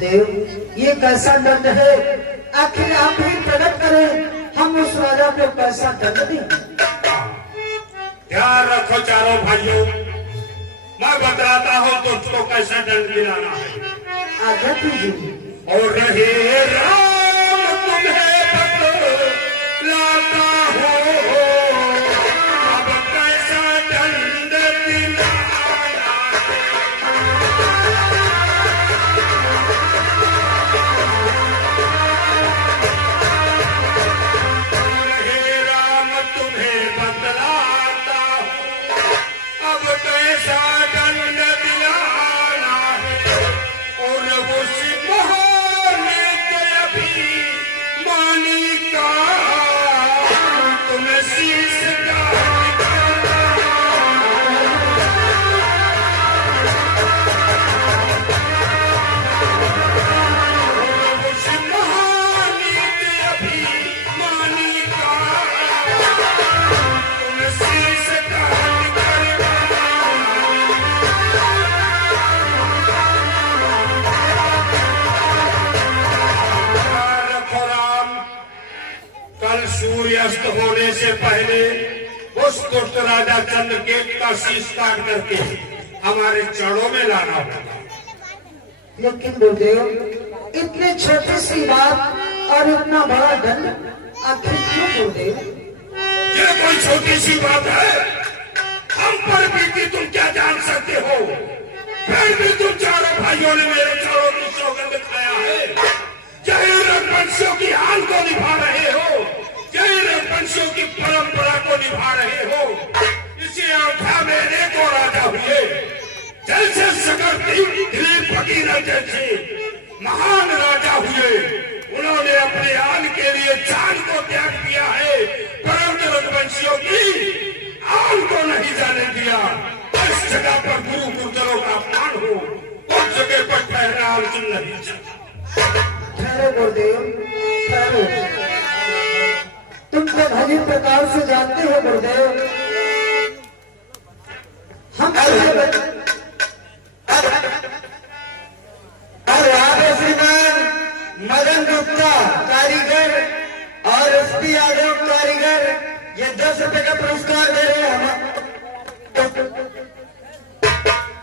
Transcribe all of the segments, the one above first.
गुरुदेव ये कैसा दंड है, आखिर आप ही प्रकट करें, हम उस राजा को कैसा दंड दें। ध्यान रखो चारों भाइयों, मैं बतलाता हूँ तुझको कैसा दंड दिलाना है। आज्ञा कीजिए। और रहे राम तुम्हें बतलाता हो, अब कैसा दंड दिलाना कैसा दंड दिलाना है। और वो सिंहाने के अभिमानी का तुम्हें शीश सूर्यास्त होने से पहले उस दुष्ट राजा चंद्रकेत का शीश काट करके हमारे चरणों में लाना होगा। लेकिन गुरुदेव इतनी छोटी सी बात और इतना बड़ा दंड आखिर क्यों गुरुदेव? ये कोई छोटी सी बात है? हम पर बीती तुम क्या जान सकते हो? फिर भी तुम चारों भाइयों ने मेरे चरणों की सौगंध खाया है। जय रघुवंशियों की आन को निभा रहे हो, जय रघुवंशियों की परंपरा को निभा रहे हो। इसी अयोध्या में अनेकों राजा हुए, जैसे सगर दिलीप फकीर जैसे महान राजा हुए। उन्होंने अपने आन के लिए जान को त्याग किया है, परंतु रघुवंशियों की आन को नहीं जाने दिया। इस जगह पर गुरु गुरुजनों का अपमान हो, उस जगह पर ठहरा अर्जुन नहीं चला। ठहरो गुरुदेव ठहरो, तुम तो भली प्रकार से जानते हो गुरुदेव, हम श्रीमान मदन गुप्ता कारीगर और एसपी यादव कारीगर ये 10 रुपए का पुरस्कार दे रहे हैं हम।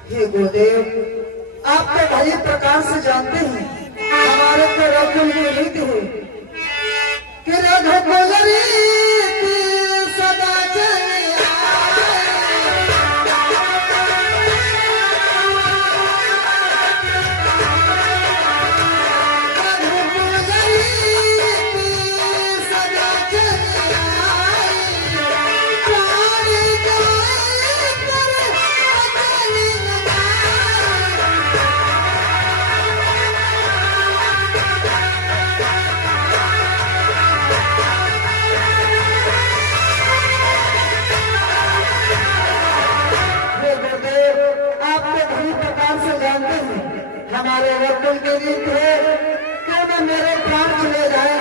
हे गुरुदेव आप तो भली प्रकार से जानते हैं हमारे तो रघुकुल की रीति है कि रघुकुल रीति सदा चले हमारे रघुकुल के रीत है क्यों न मेरे प्राण चले जाए,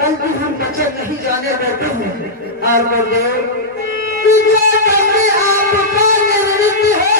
बल्कि हम बचे नहीं जाने देते हैं। और गुरुदेव आपका निर्णय है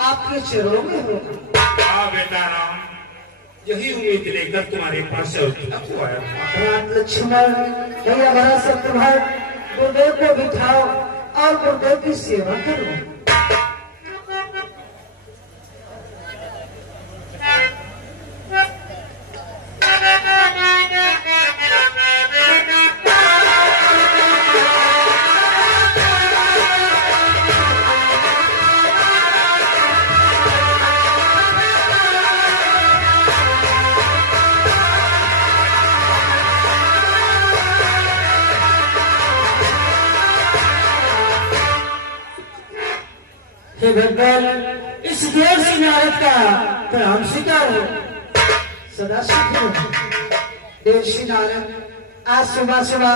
आपके चरणों में होगा। हाँ बेटा राम, यही उम्मीद लेकर तुम्हारे पास आया। लक्ष्मण भैया बड़ा सत्यभाग गुरुदेव को बिठाओ और गुरुदेव की सेवा करो। हे भगवान, इस देवर्षि नारद का प्रणाम स्वीकार हो। सदा सुखी हो। देवर्षि नारद, आज सुबह सुबह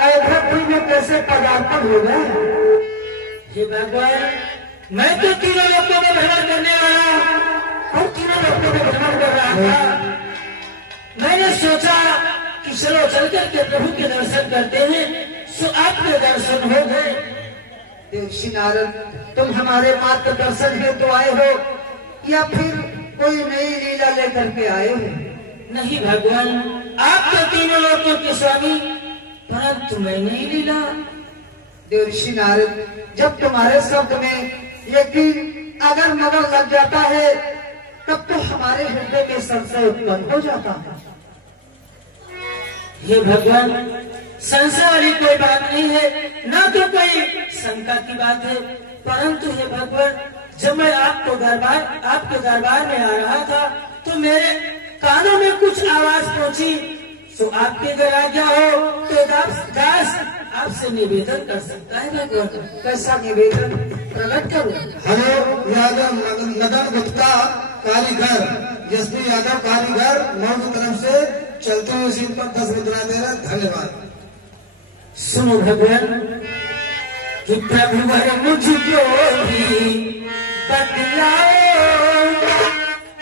अयोध्यापुरी में कैसे पदार्पण हो गए? हे भगवान, मैं तो तीनों लोगों में भ्रमण करने वाला और तीनों लोगों में भ्रमण कर रहा था। मैंने सोचा कि चलो चल करके प्रभु के दर्शन करते हैं, सो आपके दर्शन हो गए। देवर्षि नारद, तुम हमारे मार्गदर्शन हेतु तो आए हो या फिर कोई नई लीला लेकर के आए हो? नहीं भगवान, आप तो तीनों लोगों के स्वामी, परंतु मैं नई लीला। देवर्षि नारद, जब तुम्हारे शब्द में यकीन अगर मगर लग जाता है तब तो हमारे हृदय में संशय उत्पन्न हो जाता है। हे भगवान, संशय वाली कोई बात नहीं है, ना तो कोई शंका की बात है, परंतु हे भगवान, जब मैं आपके दरबार में आ रहा था तो मेरे कानों में कुछ आवाज पहुंची। तो आपके घर आ गया हो तो दास आपसे निवेदन कर सकता है भगवान। कैसा निवेदन प्रकट करो? हेलो यादव मदन गुप्ता कारीगर, यशवी यादव कारीगर, मऊ की तरफ से चलते हुए सीट पर 10 मुद्रा दे रहा। धन्यवाद। सुनो भगवान, कि प्रभु वर मुझको भी बतलाओ,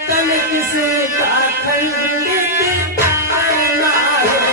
तन किसे का खंडित करना है।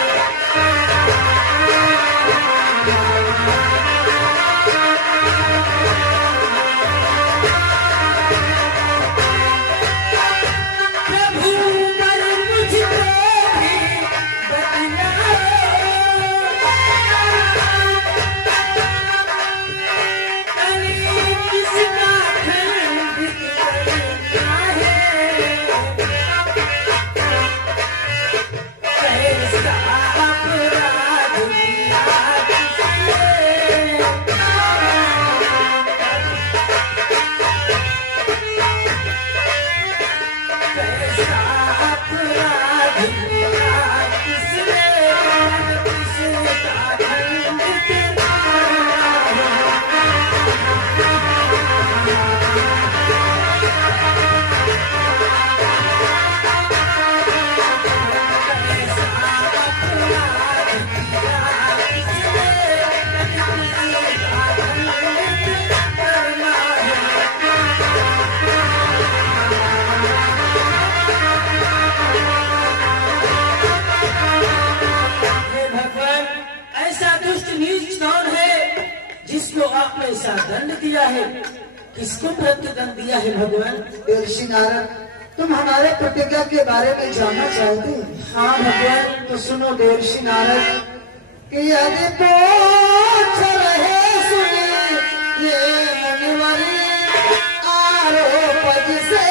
ऐसा दंड दिया है, किसको प्रतिदंड दिया है भगवान? देवर्षि नारद, तुम हमारे प्रतिज्ञा के बारे में जानना चाहते हैं? हाँ भगवान, तो सुनो देवर्षि नारद, कि यदि पूछ रहे सुने ये मुनिवरी आरोप जिसे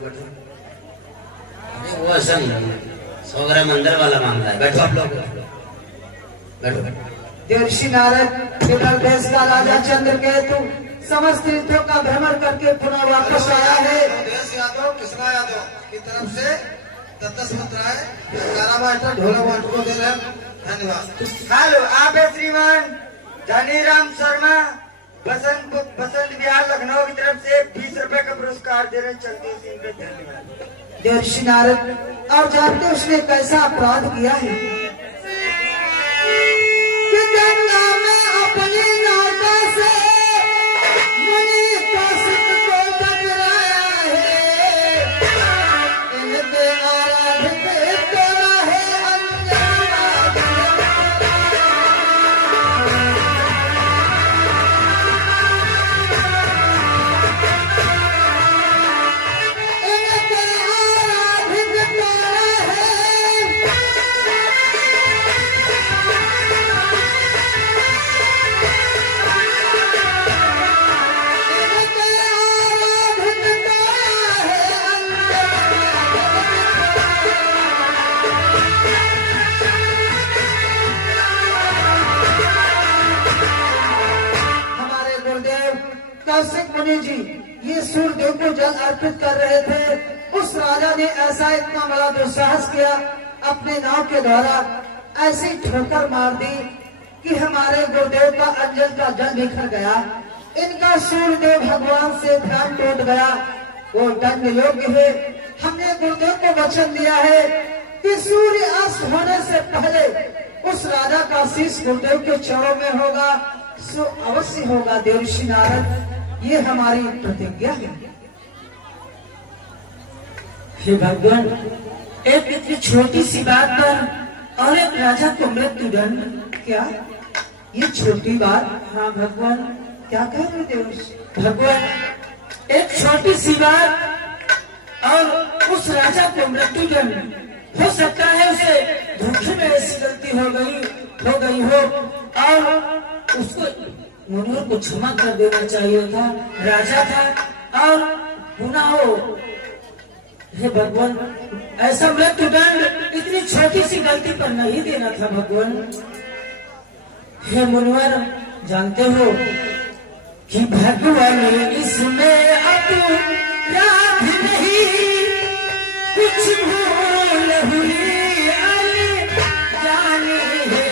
बैठो। अरे वो असल 100 ग्राम अंदर वाला मामला है। बैठो आप लोग, बैठो। देवर्षि नारद, केवल देश का राजा चंद्रकेतु समस्त तीर्थों का भ्रमण करके पुनः वापस आया है। देश यादव कृष्णा यादव की तरफ से 10 मुद्राएं 11 वाटर ढोला वाटर को दे रहे हैं। धन्यवाद। हेलो, आप है श्रीमान धनीराम शर्मा, बसंत विहार लखनऊ की तरफ से 20 रुपए का पुरस्कार दे रहे। चलते सीन पे धन्यवाद। देवर्षि नारद, और जानते उसने कैसा अपराध किया है? कि गंगा में अपनी नौका से मुनि कौशिक को टकराया है। कौशिक मुनि जी ये सूर्यदेव को जल अर्पित कर रहे थे, उस राजा ने ऐसा इतना बड़ा दुस्साहस किया, अपने नाव के द्वारा ऐसी ठोकर मार दी कि हमारे गुरुदेव का अंजल का जल बिखर गया। इनका सूर्यदेव भगवान से ध्यान टूट गया, वो दंड योग्य है। हमने गुरुदेव को वचन दिया है कि सूर्य अस्त होने से पहले उस राजा का शीश गुरुदेव के चरणों में होगा, सो अवश्य होगा देवर्षि नारद, ये हमारी प्रतिज्ञा है। हे भगवान, एक इतनी छोटी सी बात पर और एक राजा को मृत्युदंड, क्या ये छोटी बात? हाँ भगवान। क्या कह रहे देवर्षि? भगवान, एक छोटी सी बात और उस राजा को मृत्युदंड, हो सकता है उसे धोखे में ऐसी गलती हो गई हो और उसको मुनियों को क्षमा कर देना चाहिए था, राजा था और गुनाह हो। हे भगवान, ऐसा मृत्युदंड इतनी छोटी सी गलती पर नहीं देना था भगवान। हे मुनिवर, जानते हो कि भगवान इसमें अब याद नहीं, कुछ भूल हुई जाने है।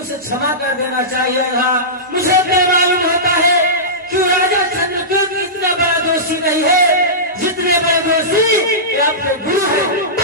उसे क्षमा कर देना चाहिए था। मुझे मालूम होता है कि राजा चंद्रचूड़ इतना बड़ा दोषी नहीं है, जितने बड़े दोषी आपके गुरु है।